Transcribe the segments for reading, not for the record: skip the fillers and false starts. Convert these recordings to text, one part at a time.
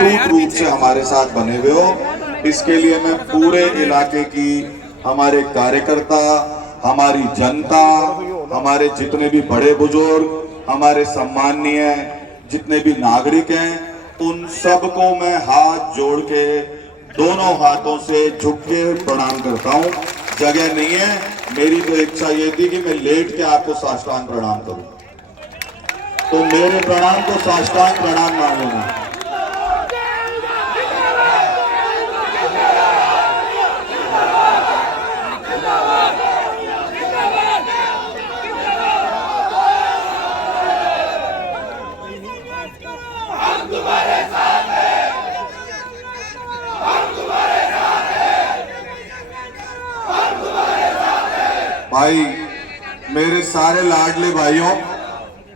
अटूट रूप से हमारे साथ बने हुए हो। इसके लिए मैं पूरे इलाके की, हमारे कार्यकर्ता, हमारी जनता, हमारे जितने भी बड़े बुजुर्ग, हमारे सम्माननीय जितने भी नागरिक हैं, उन सबको मैं हाथ जोड़ के दोनों हाथों से झुक के प्रणाम करता हूं। जगह नहीं है, मेरी तो इच्छा ये थी कि मैं लेट के आपको साष्टांग प्रणाम करूं, तो मेरे प्रणाम को साष्टांग प्रणाम मान लेना। भाई, मेरे सारे लाडले भाइयों,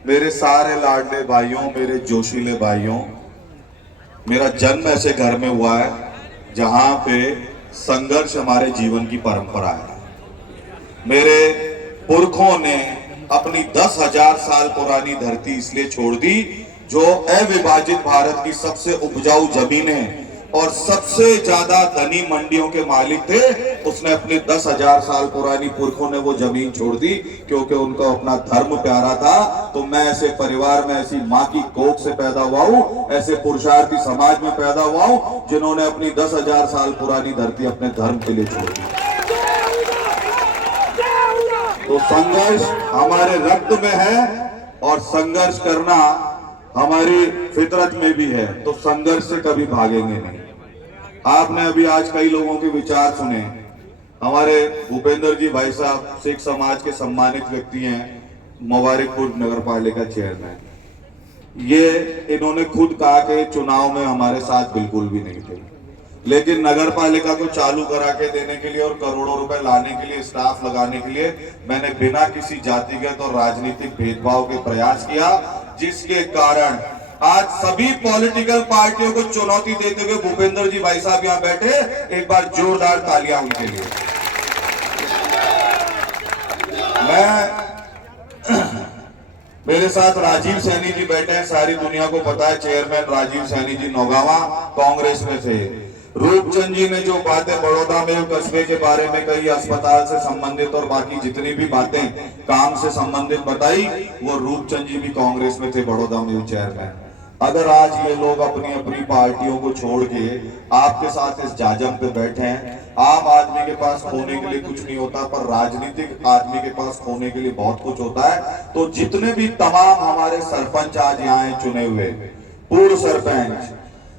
मेरे सारे लाडले भाइयों, मेरे जोशीले भाइयों, मेरा जन्म ऐसे घर में हुआ है जहां पे संघर्ष हमारे जीवन की परंपरा है। मेरे पुरखों ने अपनी 10,000 साल पुरानी धरती इसलिए छोड़ दी, जो अविभाजित भारत की सबसे उपजाऊ जमीनें और सबसे ज्यादा धनी मंडियों के मालिक थे, उसने अपनी 10,000 साल पुरानी पुरखों ने वो जमीन छोड़ दी क्योंकि उनको अपना धर्म प्यारा था। तो मैं ऐसे परिवार में, ऐसी माँ की कोख से पैदा हुआ हूँ, ऐसे पुरुषार्थी समाज में पैदा हुआ हूँ जिन्होंने अपनी 10,000 साल पुरानी धरती अपने धर्म के लिए छोड़ दी। तो संघर्ष हमारे रक्त में है और संघर्ष करना हमारी फितरत में भी है, तो संघर्ष से कभी भागेंगे नहीं। आपने अभी आज कई लोगों के विचार सुने। हमारे भूपेंद्र जी भाई साहब सिख समाज के सम्मानित व्यक्ति हैं, मुबारकपुर नगर पालिका चेयरमैन। ये इन्होंने खुद कहा कि चुनाव में हमारे साथ बिल्कुल भी नहीं थे, लेकिन नगर पालिका को चालू करा के देने के लिए और करोड़ों रुपए लाने के लिए, स्टाफ लगाने के लिए मैंने बिना किसी जातिगत और राजनीतिक भेदभाव के प्रयास किया, जिसके कारण आज सभी पॉलिटिकल पार्टियों को चुनौती देते हुए भूपेंद्र जी भाई साहब यहां बैठे। एक बार जोरदार तालियां उनके लिए। मेरे साथ राजीव सैनी जी बैठे हैं, सारी दुनिया को पता है, चेयरमैन राजीव सैनी जी नौगावा कांग्रेस में थे। रूपचंद जी ने जो बातें बड़ौदा में कस्बे के बारे में कही, अस्पताल से संबंधित और बाकी जितनी भी बातें काम से संबंधित बताई, वो रूपचंद जी भी कांग्रेस में थे, बड़ौदा में चेयरमैन। अगर आज ये लोग अपनी अपनी पार्टियों को छोड़ के आपके साथ इस जाजम पे बैठे हैं, आम आदमी के पास खोने के लिए कुछ नहीं होता, पर राजनीतिक आदमी के पास खोने के लिए बहुत कुछ होता है। तो जितने भी तमाम हमारे सरपंच आज यहाँ चुने हुए, पूर्व सरपंच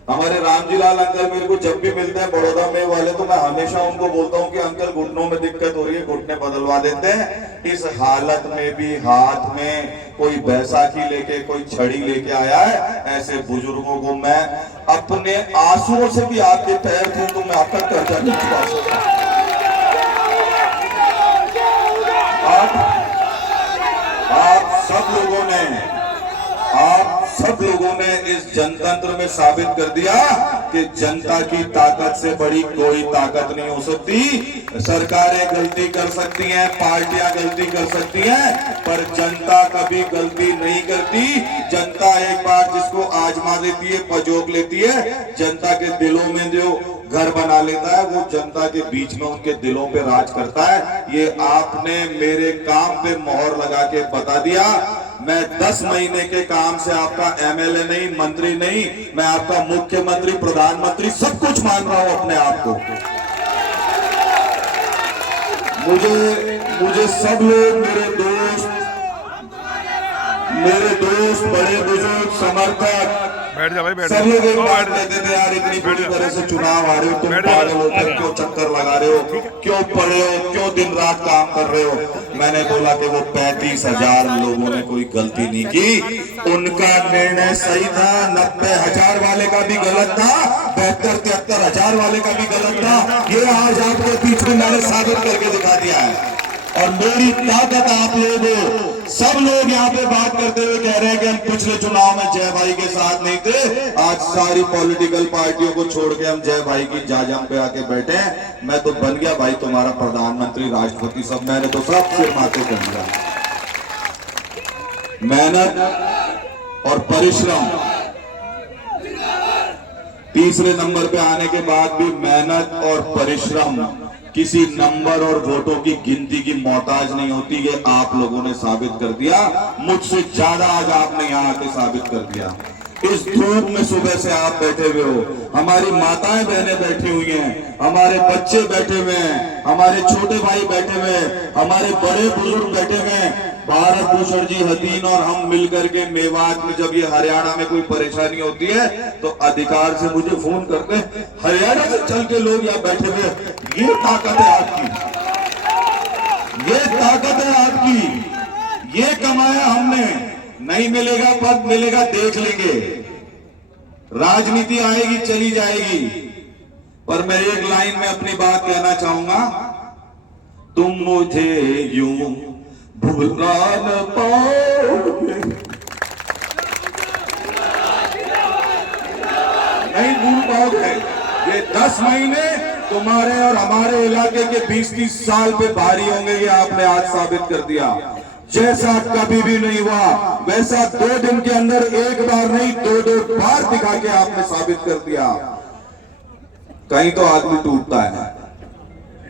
हमारे रामजीलाल अंकल, मेरे को जब भी मिलते हैं बड़ौदा में वाले, तो मैं हमेशा उनको बोलता हूं कि अंकल घुटनों में दिक्कत हो रही है, घुटने बदलवा देते हैं। इस हालत में भी हाथ में कोई बैसाखी लेके, कोई छड़ी लेके आया है। ऐसे बुजुर्गों को मैं अपने आंसुओं से भी आपके पैर छू तो मैं आपका कर्जा नहीं चुका सकता। आप सब लोगों ने इस जनतंत्र में साबित कर दिया कि जनता की ताकत से बड़ी कोई ताकत नहीं हो सकती। सरकारें गलती कर सकती हैं, पार्टियां गलती कर सकती हैं, पर जनता कभी गलती नहीं करती। जनता एक बार जिसको आजमा लेती है, पजोक लेती है, जनता के दिलों में जो घर बना लेता है, वो जनता के बीच में उनके दिलों पे राज करता है। ये आपने मेरे काम पे मोहर लगा के बता दिया। मैं 10 महीने के काम से आपका एमएलए नहीं, मंत्री नहीं, मैं आपका मुख्यमंत्री, प्रधानमंत्री सब कुछ मान रहा हूं अपने आप को। मुझे सब लोग, मेरे दोस्त, बड़े बुजुर्ग, समर्थक, बैठ जा भाई, बैठ सब लोग एक बात कहते थे, यार इतनी बुरी तरह से चुनाव आ रहे हो, तुम पागल हो, क्यों चक्कर लगा रहे हो, क्यों पढ़ रहे हो, क्यों दिन रात काम कर रहे हो। मैंने बोला कि वो 35,000 लोगों ने कोई गलती नहीं की, उनका निर्णय सही था। 90,000 वाले का भी गलत था, 72-73,000 वाले का भी गलत था। ये आज आपके बीच में मैंने साबित करके दिखा दिया है। और मेरी ताकत आप लोगों, सब लोग यहाँ पे बात करते हुए कह रहे हैं कि हम पिछले चुनाव में जय भाई के साथ नहीं थे। आज सारी पॉलिटिकल पार्टियों को छोड़ के हम जय भाई की जाजम पे आके बैठे हैं। मैं तो बन गया भाई तुम्हारा प्रधानमंत्री, राष्ट्रपति, सब मैंने तो सब सिर माथे कर दिया। मेहनत और परिश्रम तीसरे नंबर पे आने के बाद भी मेहनत और परिश्रम किसी नंबर और वोटों की गिनती की मोहताज नहीं होती। ये आप लोगों ने साबित कर दिया, मुझसे ज्यादा आज आपने यहाँ आके साबित कर दिया। इस धूप में सुबह से आप बैठे हुए हो, हमारी माताएं बहनें बैठी हुई हैं, हमारे बच्चे बैठे हुए हैं, हमारे छोटे भाई बैठे हुए हैं, हमारे बड़े बुजुर्ग बैठे हुए हैं। भारत भूषण जी, हदीन और हम मिलकर के मेवात में जब ये हरियाणा में कोई परेशानी होती है तो अधिकार से मुझे फोन करते हैं, हरियाणा से चल के लोग यहाँ बैठे हुए। ये ताकत है आपकी, ये ताकत है आपकी, ये कमाया हमने। नहीं मिलेगा पद, मिलेगा देख लेंगे। राजनीति आएगी चली जाएगी, पर मैं एक लाइन में अपनी बात कहना चाहूंगा, तुम मुझे यूं भुला न पाओगे, नहीं भूल पाओगे। ये 10 महीने तुम्हारे और हमारे इलाके के 20-30 साल पे भारी होंगे, ये आपने आज साबित कर दिया। जैसा कभी भी नहीं हुआ वैसा 2 दिन के अंदर एक बार नहीं 2-2 बार दिखा के आपने साबित कर दिया। कहीं तो आदमी टूटता है।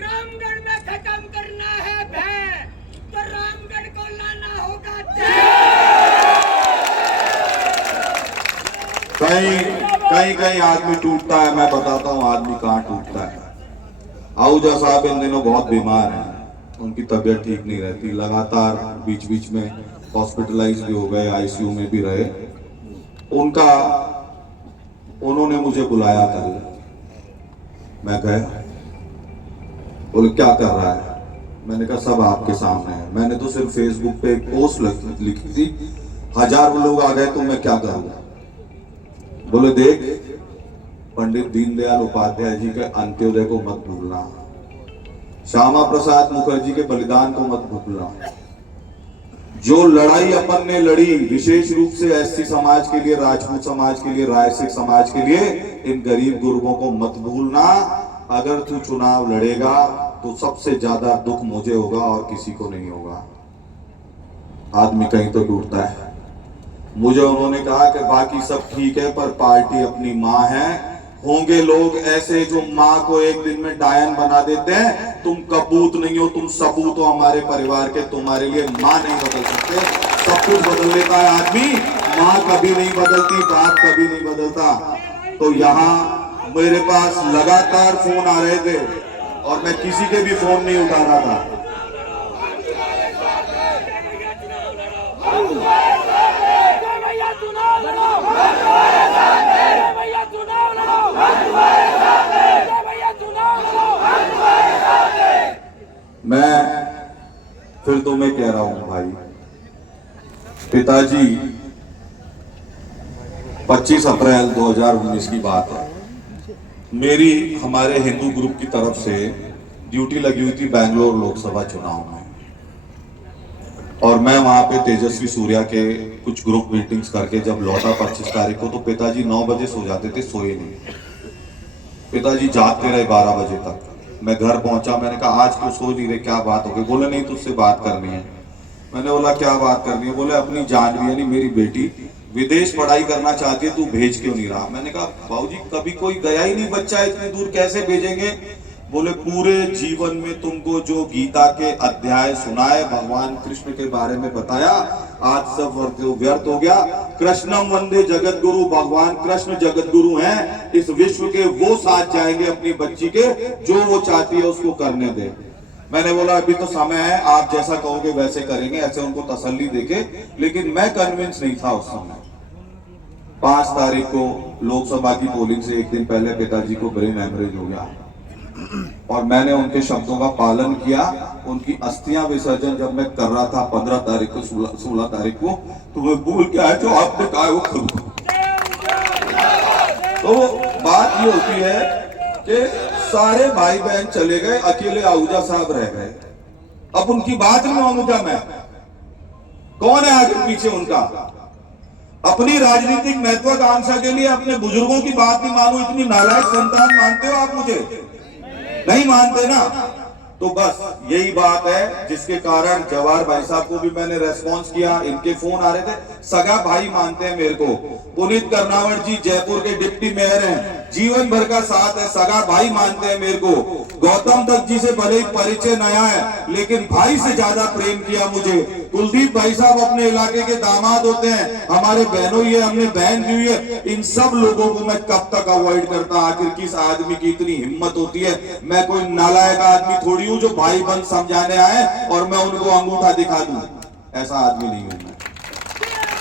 रामगढ़ में खत्म करना है भय, तो रामगढ़ को लाना होगा। कहीं आदमी टूटता है। मैं बताता हूं आदमी कहां टूटता है। आहूजा साहब इन दिनों बहुत बीमार हैं, उनकी तबीयत ठीक नहीं रहती, लगातार बीच बीच में हॉस्पिटलाइज भी हो गए, आईसीयू में भी रहे। उन्होंने मुझे बुलाया कल, मैं गया, बोले क्या कर रहा है? मैंने कहा सब आपके सामने है। मैंने तो सिर्फ फेसबुक पे एक पोस्ट लिखी थी, 1000 लोग आ गए तो मैं क्या करूंगा? बोले देख, पंडित दीनदयाल उपाध्याय जी के अंत्योदय को मत भूलना, श्यामा प्रसाद मुखर्जी के बलिदान को मत भूलना। जो लड़ाई अपन ने लड़ी विशेष रूप से एससी समाज के लिए, राजपूत समाज के लिए, राय सिख समाज के लिए, इन गरीब गुरबों को मत भूलना। अगर तू चुनाव लड़ेगा तो सबसे ज्यादा दुख मुझे होगा और किसी को नहीं होगा। आदमी कहीं तो टूटता है। मुझे उन्होंने कहा कि बाकी सब ठीक है पर पार्टी अपनी माँ है। होंगे लोग ऐसे जो माँ को एक दिन में डायन बना देते हैं। तुम कपूत नहीं हो, तुम सबूत हो हमारे परिवार के। तुम्हारे लिए माँ नहीं बदल सकते, सब कुछ बदल लेता है आदमी, माँ कभी नहीं बदलती, बाप कभी नहीं बदलता। तो यहाँ मेरे पास लगातार फोन आ रहे थे और मैं किसी के भी फोन नहीं उठा रहा था। मैं फिर तुम्हें कह रहा हूं भाई, पिताजी 25 अप्रैल 2019 की बात है, मेरी हमारे हिंदू ग्रुप की तरफ से ड्यूटी लगी हुई थी बेंगलोर लोकसभा चुनाव में, और मैं वहां पे तेजस्वी सूर्या के कुछ ग्रुप मीटिंग्स करके जब लौटा 25 तारीख को, तो पिताजी 9 बजे सो जाते थे, सोए नहीं। पिताजी जागते रहे 12 बजे तक। मैं घर पहुंचा, मैंने कहा आज क्यों सो नहीं रहे, क्या बात हो गई? बोले नहीं तुझसे बात करनी है। मैंने बोला क्या बात करनी है? बोले अपनी जानवी यानी मेरी बेटी विदेश पढ़ाई करना चाहती है, तू भेज क्यों नहीं रहा? मैंने कहा बाबूजी कभी कोई गया ही नहीं, बच्चा इतनी दूर कैसे भेजेंगे? बोले पूरे जीवन में तुमको जो गीता के अध्याय सुनाए, भगवान कृष्ण के बारे में बताया, आज सब व्यर्थ हो गया। कृष्णम वंदे जगत गुरु, भगवान कृष्ण जगत गुरु हैं, इस विश्व के वो साथ जाएंगे अपनी बच्ची के, जो वो चाहती है उसको करने दे। मैंने बोला अभी तो समय है, आप जैसा कहोगे वैसे करेंगे, ऐसे उनको तसल्ली देके। लेकिन मैं कन्विंस नहीं था उस समय। 5 तारीख को लोकसभा की पोलिंग से एक दिन पहले पिताजी को ब्रेन हेमरेज हो गया, और मैंने उनके शब्दों का पालन किया। उनकी अस्थियां विसर्जन जब मैं कर रहा था 15 तारीख को, 16 तारीख को, तो मैं भूल के आया जो आपने कहा वो करूं। तो बात ये होती है कि सारे भाई बहन चले गए, अकेले आहूजा साहब रह गए। अब उनकी बात नहीं मानूंगा मैं, कौन है आगे पीछे उनका? अपनी राजनीतिक महत्वाकांक्षा के लिए अपने बुजुर्गों की बात नहीं मानू, इतनी नालायक संतान मानते हो आप मुझे? नहीं मानते ना। तो बस यही बात है जिसके कारण जवाहर भाई साहब को भी मैंने रेस्पॉन्स किया, इनके फोन आ रहे थे, सगा भाई मानते हैं मेरे को। पुनीत कर्नावट जी जयपुर के डिप्टी मेयर हैं, जीवन भर का साथ है, सगा भाई मानते हैं मेरे को। गौतम दत्त जी से भले ही परिचय नया है, लेकिन भाई से ज्यादा प्रेम किया मुझे। कुलदीप भाई साहब अपने इलाके के दामाद होते हैं, हमारे बहनों ये हमने बहन दी हुई है। इन सब लोगों को मैं कब तक अवॉइड करता? आखिर किस आदमी की इतनी हिम्मत होती है? मैं कोई नालायक आदमी थोड़ी हूं जो भाई बंद समझाने आए और मैं उनको अंगूठा दिखा दूं। ऐसा आदमी नहीं हूं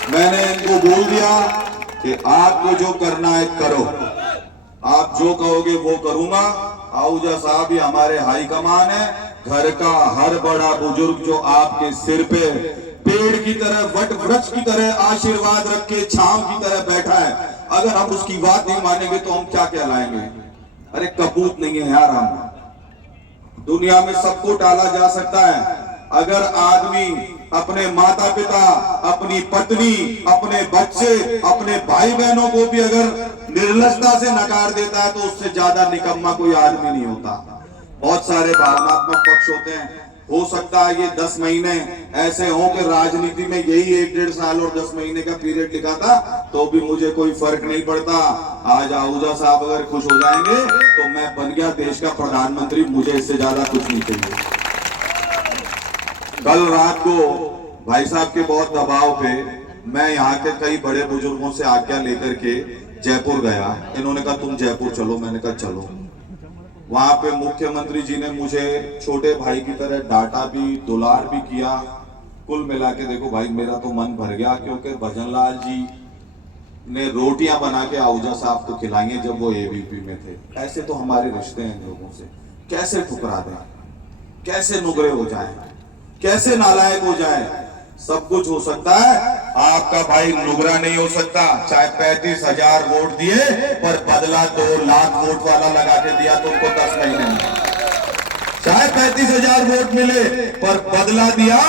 मैंने इनको बोल दिया कि आपको जो करना है करो, आप जो कहोगे वो करूंगा। आहूजा साहब ही हमारे हाईकमान है। घर का हर बड़ा बुजुर्ग जो आपके सिर पे पेड़ की तरह, वट वृक्ष की तरह आशीर्वाद रख के छांव की तरह बैठा है, अगर हम उसकी बात नहीं मानेंगे तो हम क्या कहलाएंगे? अरे कपूत नहीं है यार हम। दुनिया में सबको टाला जा सकता है। अगर आदमी अपने माता पिता, अपनी पत्नी, अपने बच्चे, अपने भाई बहनों को भी अगर निर्लजता से नकार देता है तो उससे ज्यादा निकम्मा कोई आदमी नहीं होता। बहुत सारे भावनात्मक पक्ष होते हैं। हो सकता है ये 10 महीने ऐसे हों कि राजनीति में यही 1-1.5 साल और 10 महीने का पीरियड लिखा था, तो भी मुझे कोई फर्क नहीं पड़ता। आज आहूजा साहब अगर खुश हो जाएंगे तो मैं बन गया देश का प्रधानमंत्री, मुझे इससे ज्यादा कुछ नहीं चाहिए। कल रात को भाई साहब के बहुत दबाव पे मैं यहाँ के कई बड़े बुजुर्गों से आज्ञा लेकर के जयपुर गया। इन्होंने कहा तुम जयपुर चलो, मैंने कहा चलो। वहां पे मुख्यमंत्री जी ने मुझे छोटे भाई की तरह डांटा भी, दुलार भी किया। कुल मिला के देखो भाई, मेरा तो मन भर गया, क्योंकि भजनलाल जी ने रोटियां बना के आहूजा साहब को खिलाई हैं जब वो एबीपी में थे। ऐसे तो हमारे रिश्ते हैं लोगों से, कैसे ठुकरा दें, कैसे नुगरे हो जाएं, कैसे नालायक हो जाए। सब कुछ हो सकता है, आपका भाई नुगरा नहीं हो सकता। चाहे 35,000 वोट दिए पर बदला 2 लाख वोट वाला लगा के दिया तुमको 10 महीने में। चाहे 35,000 वोट मिले पर बदला दिया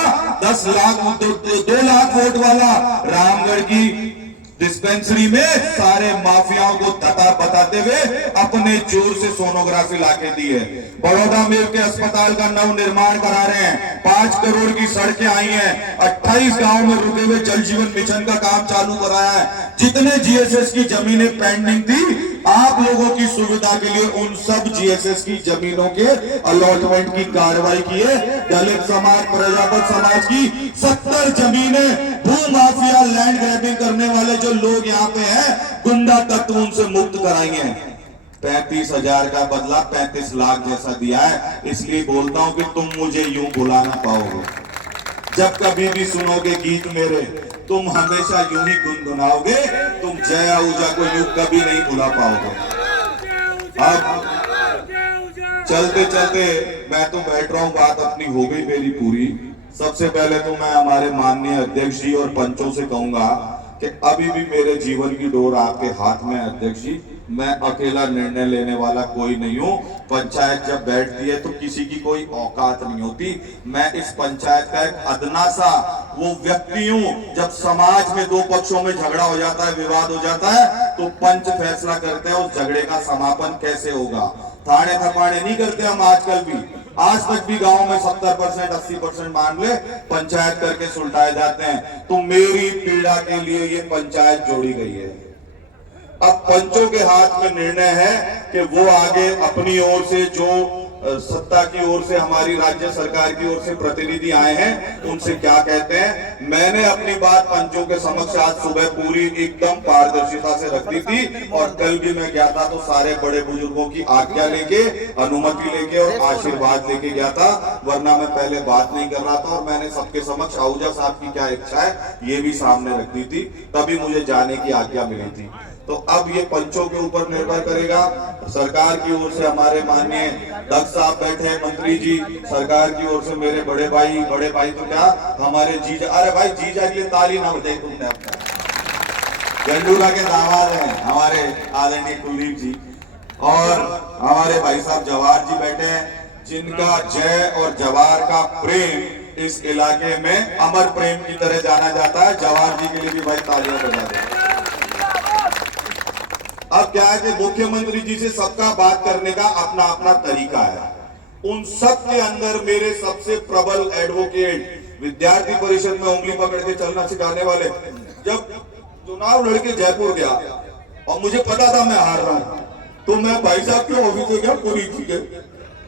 2 लाख वोट वाला। रामगढ़ की डिस्पेंसरी में सारे माफियाओं को तता बताते हुए अपने जोर से सोनोग्राफी लाके दी है। बड़ौदा में के अस्पताल का नव निर्माण करा रहे हैं। 5 करोड़ की सड़कें आई हैं। 28 गांव में रुके हुए जल जीवन मिशन का काम चालू कराया है। जितने जीएसएस की जमीनें पेंडिंग थी, आप लोगों की सुविधा के लिए उन सब जीएसएस की जमीनों के अलॉटमेंट की कार्रवाई की है। दलित समाज, प्रजापत समाज की 70 जमीनें भू माफिया, लैंड ग्रैबिंग करने वाले जो लोग यहाँ पे हैं, गुंडा तत्व, उनसे मुक्त कराई है। 35,000 का बदला 35 लाख जैसा दिया है। इसलिए बोलता हूं कि तुम मुझे यूं भुला ना पाओगे। जब कभी भी सुनोगे गीत मेरे, तुम हमेशा यूं ही गुनगुनाओगे। तुम जय आहूजा को यूं कभी नहीं भुला पाओगे। अब चलते चलते मैं तो बैठ रहा हूं, बात अपनी हो गई मेरी पूरी। सबसे पहले तो मैं हमारे माननीय अध्यक्ष जी और पंचों से कहूंगा कि अभी भी मेरे जीवन की डोर आपके हाथ में है अध्यक्ष जी। मैं अकेला निर्णय लेने वाला कोई नहीं हूं। पंचायत जब बैठती है तो किसी की कोई औकात नहीं होती। मैं इस पंचायत का एक अदना सा वो व्यक्ति हूं। जब समाज में 2 पक्षों में झगड़ा हो जाता है, विवाद हो जाता है, तो पंच फैसला करते हैं उस झगड़े का समापन कैसे होगा। थाने थपाने नहीं करते हम आजकल भी। आज तक भी गांव में 70%, 80% मामले पंचायत करके सुलटाए जाते हैं। तो मेरी पीड़ा के लिए ये पंचायत जोड़ी गई है। अब पंचों के हाथ में निर्णय है कि वो आगे अपनी ओर से जो सत्ता की ओर से, हमारी राज्य सरकार की ओर से प्रतिनिधि आए हैं, उनसे क्या कहते हैं। मैंने अपनी बात पंचों के समक्ष आज सुबह पूरी एकदम पारदर्शिता से रख दी थी। और कल भी मैं गया था तो सारे बड़े बुजुर्गों की आज्ञा लेके, अनुमति लेके और आशीर्वाद लेके गया था, वरना मैं पहले बात नहीं कर रहा था। और मैंने सबके समक्ष आहूजा साहब की क्या इच्छा है ये भी सामने रख दी थी, तभी मुझे जाने की आज्ञा मिली थी। तो अब ये पंचों के ऊपर निर्भर करेगा। सरकार की ओर से हमारे माननीय दत्त साहब बैठे हैं, मंत्री जी, सरकार की ओर से मेरे बड़े भाई तो क्या हमारे जीजा, अरे भाई जीजा के लिए ताली ना बजाई तुमने अपने। गंडूला के दामाद हैं हमारे आदरणीय कुलदीप जी, और हमारे भाई साहब जवाहर जी बैठे हैं, जिनका जय और जवाहर का प्रेम इस इलाके में अमर प्रेम की तरह जाना जाता है। जवाहर जी के लिए भी भाई तालियां बजा दें। अब क्या है कि मुख्यमंत्री जी से सबका बात करने का अपना अपना तरीका है। उन सब के अंदर मेरे सबसे प्रबल एडवोकेट, विद्यार्थी परिषद में उंगली पकड़ के चलना सिखाने वाले, जब चुनाव लड़के जयपुर गया और मुझे पता था मैं हार रहा हूं, तो मैं भाई साहब के ऑफिस में गया पूरी चीजें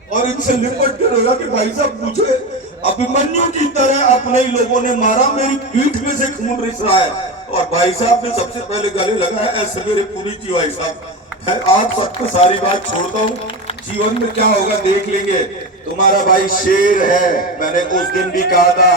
और इनसे निपट के लगा कि भाई साहब मुझे अभिमन्यु की तरह अपने ही लोगों ने मारा, मेरी पीठ में से खून रिस रहा है। और भाई साहब ने सबसे पहले गले लगाया, ऐसे मेरे पूरी जी भाई साहब, मैं आप सबको सारी बात छोड़ता हूँ, जीवन में क्या होगा देख लेंगे, तुम्हारा भाई शेर है। मैंने उस दिन भी कहा था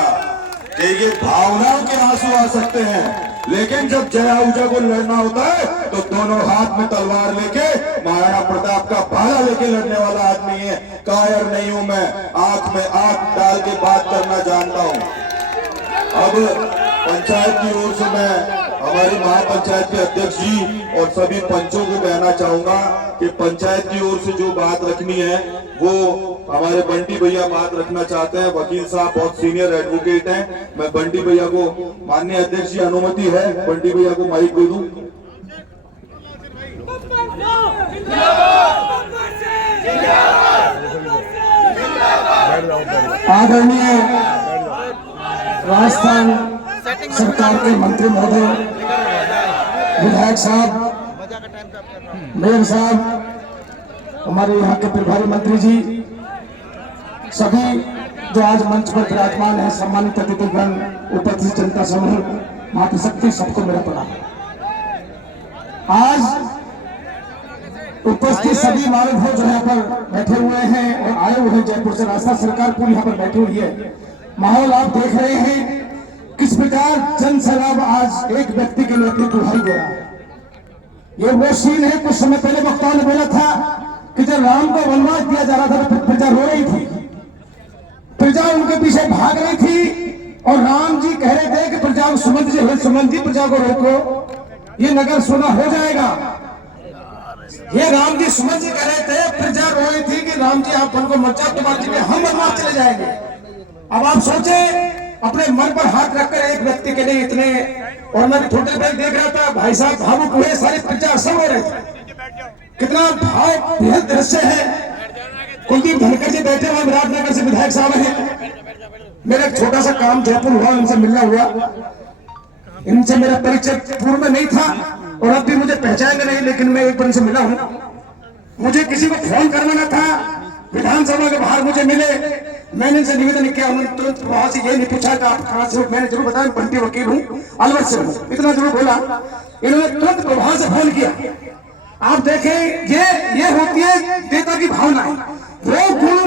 कि ये भावनाओं के आंसू आ सकते हैं, लेकिन जब जया ऊजा को लड़ना होता है तो दोनों हाथ में तलवार लेके महाराणा प्रताप का भाला लेके लड़ने वाला आदमी है। कायर नहीं हूं मैं, आंख में आंख डाल के बात करना जानता हूं। अब पंचायत की ओर से मैं हमारी महापंचायत के अध्यक्ष जी और सभी पंचों को कहना चाहूंगा कि पंचायत की ओर से जो बात रखनी है वो हमारे बंटी भैया बात रखना चाहते हैं। वकील साहब बहुत सीनियर एडवोकेट हैं। मैं बंटी भैया को, माननीय अध्यक्ष जी अनुमति है, बंटी भैया को माइक दे दूं। आदरणीय राजस्थान सरकार के मंत्री महोदय, विधायक साहब, मेयर साहब, हमारे यहाँ के प्रभारी मंत्री जी, सभी जो आज मंच पर विराजमान है, सम्मानित अतिथिगण, उपस्थित जनता समूह, मातृशक्ति, सबको मेरा प्रणाम। आज उपस्थित सभी महानुभाव जो यहाँ पर बैठे हुए हैं और आए हुए हैं जयपुर से, राजस्थान सरकार पूरी यहाँ पर बैठी हुई है। माहौल आप देख रहे हैं किस प्रकार जन सैलाब आज एक व्यक्ति के लिए दुहाई दे रहा है। ये वो सीन है, कुछ समय पहले वक्ताओं ने बोला था कि जब राम को वनवास दिया जा रहा था तो प्रजा रो रही थी, प्रजा उनके पीछे भाग रही थी और राम जी कह रहे थे कि प्रजा को सुमंत जी प्रजा को रोको, ये नगर सोना हो जाएगा। ये राम जी सुमंत जी कह रहे थे, प्रजा रो रही थी कि राम जी आप हमको मत जाओ, तुम्हारे हम वनवास चले जाएंगे। अब आप सोचे, अपने मन पर हाथ रखकर एक व्यक्ति के लिए इतने, और मैं थोड़ी देर पहले देख रहा था भाई साहब भावुक हुए, सारी प्रजा सब हो रहे थे, कितना भाव बेहद दृश्य है। कुलदीप धनखड़ जी बैठे हुए विराटनगर से विधायक साहब हैं। मेरा एक छोटा सा काम जयपुर हुआ, उनसे मिलना हुआ, इनसे मेरा परिचय पूर्व में नहीं था और अब भी मुझे पहचानेंगे नहीं, लेकिन मैं एक बार इनसे मिला हूँ। मुझे किसी को फोन करना न था, विधानसभा के बाहर मुझे मिले, मैंने इनसे निवेदन किया, उन्होंने तुरंत वहां से ये नहीं पूछा कि आप कहां से हो, मैंने जरूर बताया बंटी वकील हूँ, अलवर से हूँ, इतना जरूर बोला। इन्होंने तुरंत वहां से फोन किया। आप देखें, ये होती है नेता की भावना। वो गुण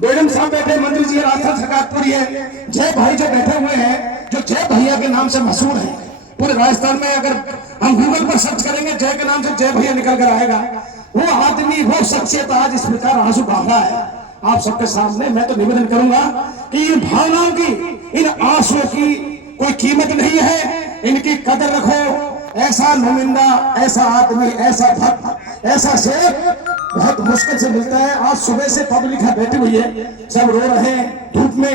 बेगम साहब बैठे, मंत्री जी, राजस्थान सरकार पूरी है, जय भाई जो बैठे हुए हैं, जो जय भैया के नाम से मशहूर है पूरे राजस्थान में। अगर हम गूगल पर सर्च करेंगे, जय के नाम से जय भैया निकल कर आएगा। वो आदमी, वो शख्सियत आज इस प्रकार आंसू बहा रहा है आप सबके सामने। मैं तो निवेदन करूंगा कि इन भावनाओं की, इन आंसुओं की कोई कीमत नहीं है, इनकी कदर रखो। ऐसा नुमिंदा, ऐसा आदमी, ऐसा भक्त, ऐसा शेख बहुत मुश्किल से मिलता है। आज सुबह से पब्लिक है बैठी हुई है, सब रो रहे हैं धूप में,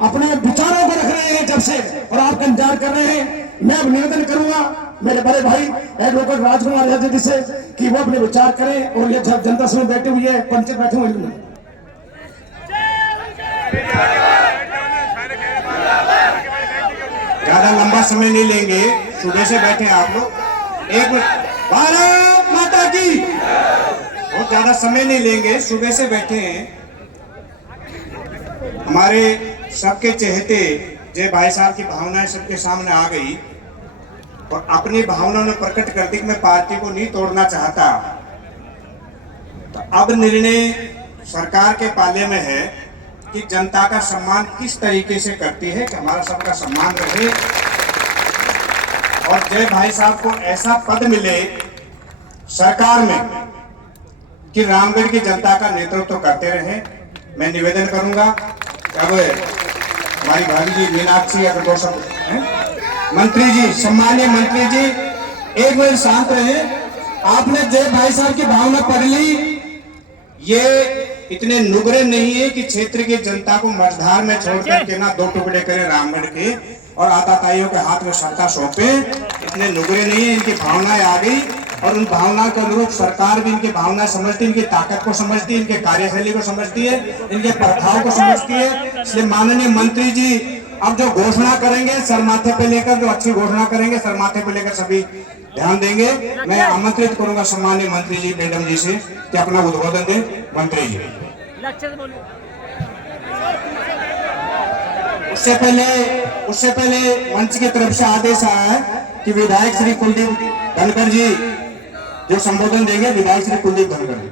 अपने विचारों को रख रहे हैं जब से, और आप इंतजार कर रहे हैं। मैं अब निवेदन करूंगा मेरे बड़े भाई एडवोकेट राजकुमार यादव जी से कि वो अपने विचार करें, और ये जनता समूह बैठी हुई है, पंचायत बैठे हुए हैं। ज्यादा लंबा समय नहीं लेंगे, सुबह से बैठे हैं आप लोग। एक मिनट, भारत माता की, बहुत ज्यादा समय नहीं लेंगे, सुबह से बैठे हैं। हमारे सबके चहेते जय भाई साहब की भावनाएं सबके सामने आ गई और अपनी भावनाओं ने प्रकट कर दी कि मैं पार्टी को नहीं तोड़ना चाहता। तो अब निर्णय सरकार के पाले में है कि जनता का सम्मान किस तरीके से करती है, कि हमारा सबका सम्मान रहे और जय भाई साहब को ऐसा पद मिले सरकार में कि रामगढ़ की जनता का नेतृत्व करते रहे। मैं निवेदन करूंगा, अब हमारी भाभी जी मीनाक्षी अगर मंत्री जी, सम्मानीय मंत्री जी, एक मिनट शांत रहे। आपने जय भाई साहब की भावना पढ़ ली। ये इतने नुगरे नहीं है कि क्षेत्र की जनता को मझधार में छोड़ करके ना दो टुकड़े करें रामगढ़ के और आताताइयों के हाथ में सत्ता सौंपे। इतने नुगरे नहीं है, इनकी भावनाएं आ गई और उन भावना के अनुरूप सरकार भी इनकी भावना समझती है, इनकी ताकत को समझती है, इनके कार्यशैली को समझती है, इनके प्रभाव को समझती है। इसलिए माननीय मंत्री जी अब जो घोषणा करेंगे सर माथे पे लेकर, जो अच्छी घोषणा करेंगे सर माथे पे लेकर सभी ध्यान देंगे। मैं आमंत्रित करूंगा सम्माननीय मंत्री जी मैडम जी से कि अपना उद्बोधन दें। मंत्री जी, उससे पहले मंच की तरफ से आदेश आया है कि विधायक श्री कुलदीप धनखड़ जी जो संबोधन देंगे, विधायक श्री कुलदीप धनखड़ जी।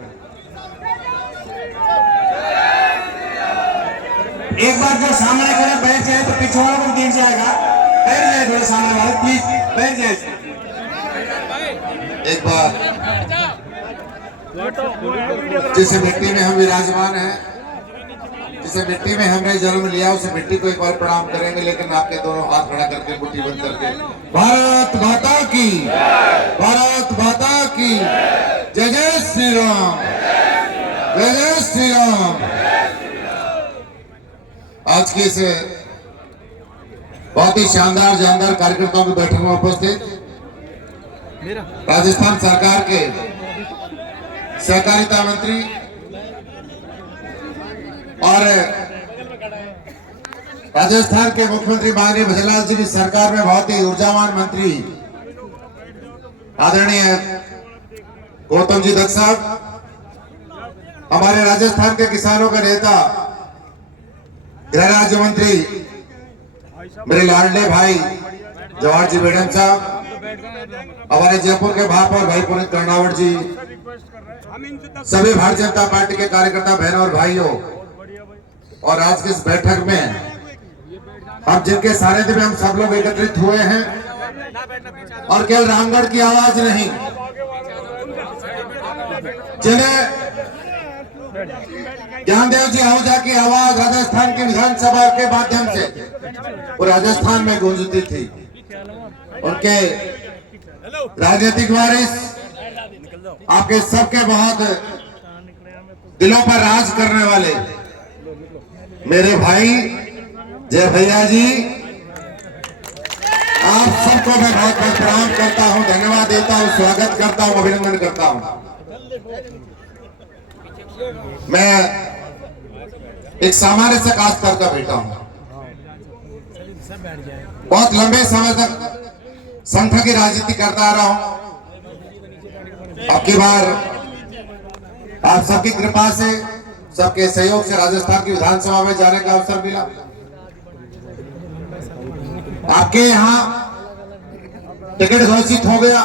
एक बार जो सामने खड़े बैठ जाए तो पीछे वालों को गिर जाएगा। बैठ जाए थोड़े सामने वाले, प्लीज बैठ जाए। एक बार जिस मिट्टी में हम विराजमान हैं, जिस मिट्टी में हमने जन्म लिया, उस मिट्टी को एक बार प्रणाम करेंगे, लेकिन आपके दोनों हाथ खड़ा करके मुट्ठी बंद करके भारत माता की, भारत माता की जय जय श्री राम, जय जय श्री राम। आज के इस बहुत ही शानदार जानदार कार्यकर्ताओं की बैठक में उपस्थित राजस्थान सरकार के सहकारिता मंत्री और राजस्थान के मुख्यमंत्री माननीय भजनलाल जी की सरकार में बहुत ही ऊर्जावान मंत्री आदरणीय गौतम जी दत्त साहब, हमारे राजस्थान के किसानों का नेता गृह राज्य मंत्री मेरे लाडले भाई जवाहर जी बेडम साहब, हमारे जयपुर के महापौर भाई पुनीत कर्णावट जी, सभी भारतीय जनता पार्टी के कार्यकर्ता बहनों और भाइयों, और आज की इस बैठक में अब जिनके सानिध्य में हम सब लोग एकत्रित हुए हैं, और केवल रामगढ़ की आवाज नहीं, जिन्हें ज्ञानदेव जी आहूजा की आवाज राजस्थान की विधानसभा के माध्यम से वो राजस्थान में गूंजती थी, उनके राजनीतिक वारिस आपके सबके बहुत दिलों पर राज करने वाले मेरे भाई जय भैया जी, आप सबको मैं बहुत बहुत प्रणाम करता हूं, धन्यवाद देता हूं, स्वागत करता हूं, अभिनंदन करता हूं। मैं एक सामान्य से काश्तकार का बेटा हूं, बहुत लंबे समय तक संघ की राजनीति करता आ रहा हूं। अब की बार आप सबकी कृपा से, सबके सहयोग से राजस्थान की विधानसभा में जाने का अवसर मिला। आपके यहाँ टिकट घोषित हो गया,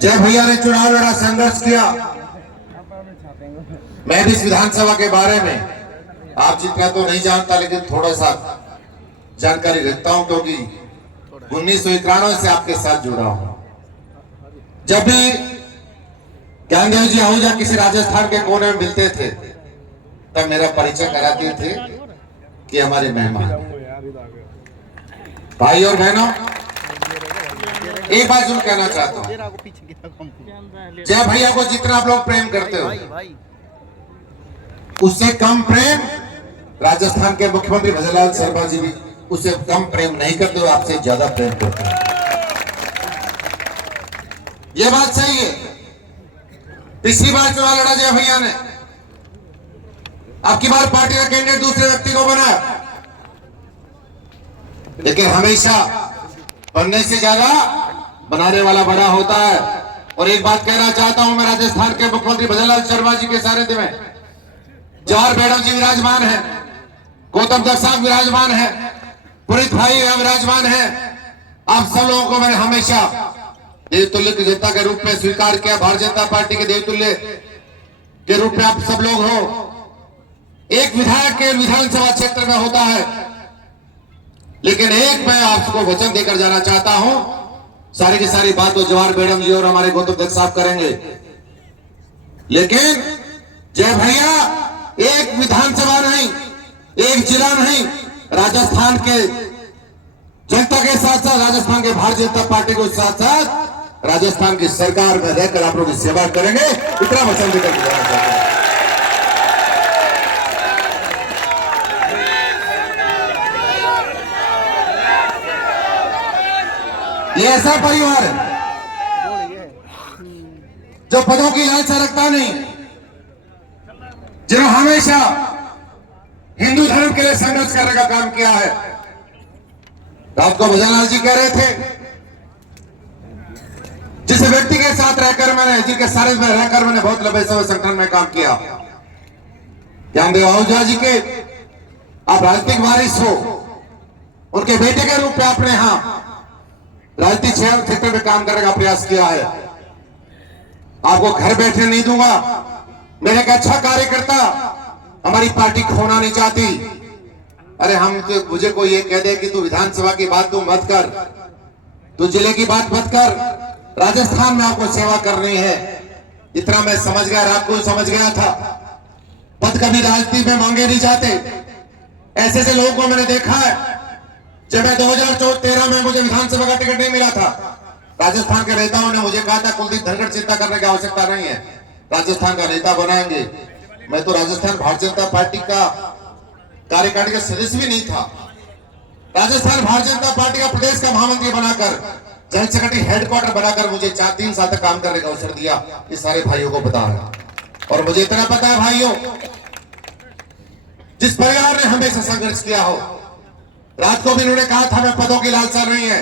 जय भैया ने चुनाव लड़ा, संघर्ष किया। मैं भी इस विधानसभा के बारे में आप जितना तो नहीं जानता, लेकिन थोड़ा सा जानकारी रखता हूं, क्योंकि 1991 से आपके साथ जुड़ा हूं। जब भी ज्ञानदेव जी आहूजा किसी राजस्थान के कोने में मिलते थे, तब मेरा परिचय कराते थे कि हमारे मेहमान। भाई और बहनों, एक बात जरूर कहना चाहता हूं, जय भैया को जितना आप लोग प्रेम करते हो, उससे कम प्रेम राजस्थान के मुख्यमंत्री भजनलाल शर्मा जी भी उससे कम प्रेम नहीं करते हो, आपसे ज्यादा प्रेम करते हैं। ये बात सही है। पिछली बार चुनाव लड़ा जय भैया ने, अब की बार पार्टी का कैंडिडेट दूसरे व्यक्ति को बनाया, लेकिन हमेशा बनने से ज्यादा बनाने वाला बड़ा होता है। और एक बात कहना चाहता हूं, मैं राजस्थान के मुख्यमंत्री भजनलाल शर्मा जी के सानिध्य में जवाहर बेडम जी विराजमान है, गौतम दत्त साहब विराजमान है, पुनीत भाई विराजमान है। आप सब लोगों को मैंने हमेशा देवतुल्य की जनता के रूप में स्वीकार किया, भारतीय जनता पार्टी के देवतुल्य के रूप में आप सब लोग हो। एक विधायक के विधानसभा क्षेत्र में होता है, लेकिन एक मैं आपको वचन देकर जाना चाहता हूं, सारी की सारी बात तो जवाहर बेडम जी और हमारे गौतम दत्त साहब करेंगे, लेकिन जय भैया एक विधानसभा नहीं, एक जिला नहीं, राजस्थान के जनता के साथ साथ राजस्थान के भारतीय जनता पार्टी के साथ साथ राजस्थान की सरकार में रहकर आप लोगों की सेवा करेंगे, इतना वचन देकर जाना चाहते हैं। ये ऐसा परिवार है जो पदों की लालसा रखता नहीं, जिन्होंने हमेशा हिंदू धर्म के लिए संघर्ष करने का काम किया है। रात को भजनलाल जी कह रहे थे, जिस व्यक्ति के साथ रहकर मैंने, जिनके सारे में रहकर मैंने बहुत लंबे समय संगठन में काम किया, ज्ञानदेव आहूजा जी के आप राजनीतिक वारिस हो, उनके बेटे के रूप में आपने यहां राजनीतिक क्षेत्र में काम करने का प्रयास किया है। आपको घर बैठने नहीं दूंगा। मैंने एक अच्छा कार्यकर्ता, हमारी पार्टी खोना नहीं चाहती। अरे हम तो, मुझे कोई ये कह दे कि तू विधानसभा की बात तू मत कर, तू जिले की बात मत कर, राजस्थान में आपको सेवा करनी है, इतना मैं समझ गया, रात को समझ गया था। पद कभी राजनीति में मांगे नहीं जाते। ऐसे ऐसे लोगों को मैंने देखा है। जब मैं 2013 में मुझे विधानसभा का टिकट नहीं मिला था, राजस्थान के नेताओं ने मुझे कहा था कुलदीप धनखड़ चिंता करने की आवश्यकता नहीं है, राजस्थान का नेता बनाएंगे। मैं तो राजस्थान भारतीय जनता पार्टी का कार्यकारिणी का सदस्य भी नहीं था। राजस्थान भारतीय जनता पार्टी का प्रदेश का महामंत्री बनाकर, जनरल सेक्रेटरी हेडक्वार्टर बनाकर मुझे 3 साल तक काम करने का अवसर दिया। ये सारे भाइयों को पता है। और मुझे इतना पता है भाइयों, जिस परिवार ने हमेशा संघर्ष किया हो, रात को भी उन्होंने कहा था मैं पदों की लालसा नहीं है,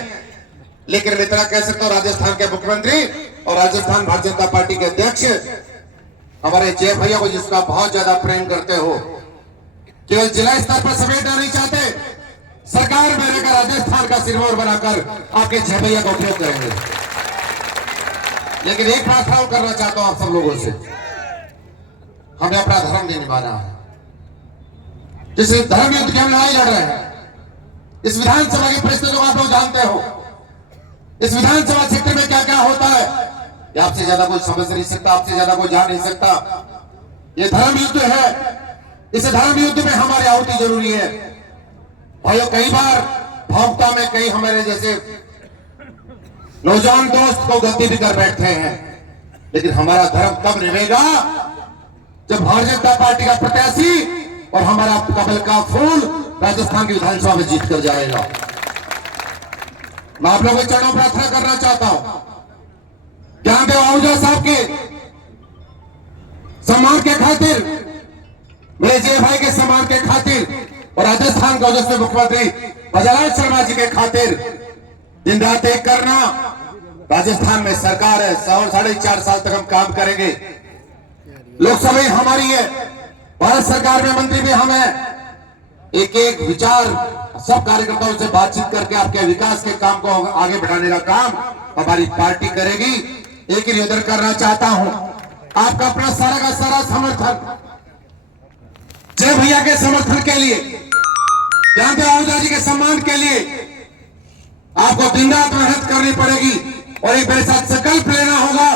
लेकिन मैं इतना कह सकता हूं, राजस्थान के मुख्यमंत्री और राजस्थान भारतीय जनता पार्टी के अध्यक्ष हमारे जय भैया को, जिसका बहुत ज्यादा प्रेम करते हो, केवल जिला स्तर पर समेटना नहीं चाहते, सरकार में रहकर राजस्थान का सिरमौर बनाकर आपके जय भैया का उपयोग करेंगे। लेकिन एक प्रार्थना करना चाहता हूं आप सब लोगों से, हमें अपना धर्म नहीं निभाना है। जिस धर्म युद्ध की हम लड़ाई लड़ रहे हैं, इस विधानसभा की परिस्थितियों को आप लोग जानते हो। इस विधानसभा क्षेत्र में क्या क्या होता है, ये आपसे ज्यादा कोई समझ नहीं सकता, आपसे ज्यादा कोई जान नहीं सकता। ये धर्म युद्ध है। इस धर्म युद्ध में हमारी आहुति जरूरी है भाइयों। कई बार भावुकता में कई हमारे जैसे नौजवान दोस्त को गलती भी कर बैठते हैं, लेकिन हमारा धर्म तब निभेगा जब भारतीय जनता पार्टी का प्रत्याशी और हमारा कमल का फूल राजस्थान की विधानसभा में जीत कर जाएगा। मैं आप लोगों के चरणों प्रार्थना करना चाहता हूं, ज्ञानदेव आहूजा साहब के सम्मान के खातिर, मेरे जय भाई के सम्मान के खातिर और राजस्थान का ओजस्वी मुख्यमंत्री भजनलाल शर्मा जी के खातिर दिन रात एक करना। राजस्थान में सरकार है, 4.5 साल तक हम काम करेंगे। लोकसभा हमारी है, भारत सरकार में मंत्री भी हम हैं। एक एक विचार सब कार्यकर्ताओं से बातचीत करके आपके विकास के काम को आगे बढ़ाने का काम हमारी पार्टी करेगी। एक ही निवेदन करना चाहता हूं, आपका अपना सारा का सारा समर्थन जय भैया के समर्थन के लिए, ज्ञानदेव आहूजा जी के सम्मान के लिए आपको दिन रात मेहनत करनी पड़ेगी और एक मेरे साथ संकल्प लेना होगा।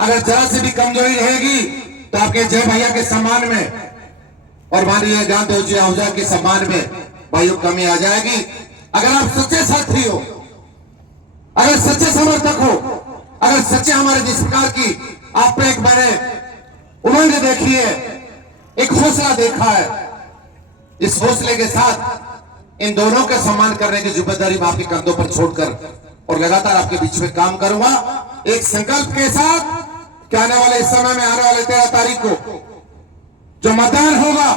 अगर जरा से भी कमजोरी रहेगी तो आपके जय भैया के सम्मान में और माननीय ज्ञानदेव जी आहूजा के सम्मान में भाइयों कमी आ जाएगी। अगर आप सच्चे साथी हो, अगर सच्चे समर्थक हो, अगर सच्चे हमारे जिस प्रकार की आप पे एक मैंने उमंग देखी है, एक हौसला देखा है, इस हौसले के साथ इन दोनों का सम्मान करने की जिम्मेदारी मैं आपके कंधों पर छोड़कर और लगातार आपके बीच में काम करूंगा। एक संकल्प के साथ कि आने वाले इस समय में, आने वाले 13 तारीख को जो मतदान होगा,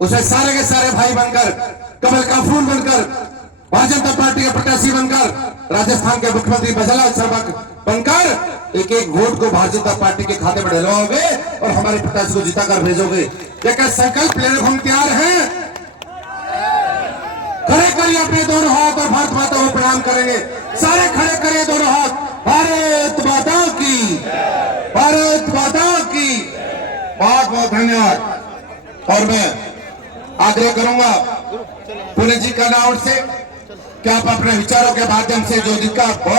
उसे सारे के सारे भाई बनकर, कमल का फूल बनकर, भारतीय जनता पार्टी के प्रत्याशी बनकर, राजस्थान के मुख्यमंत्री भजनलाल शर्मा बनकर एक एक वोट को भारतीय जनता पार्टी के खाते में डलवाओगे और हमारे प्रत्याशी को जिताकर भेजोगे। लेकिन संकल्प लेने को हम तैयार हैं। खड़े करिए अपने दोनों हाथ और भारत माता को प्रणाम करेंगे। सारे खड़े करिए दोनों हाथ। भारत माता की, भारत माता की। बहुत बहुत धन्यवाद। और मैं आग्रह करूंगा पुलिस जी का नाम से कि आप अपने विचारों के माध्यम से जो जिसका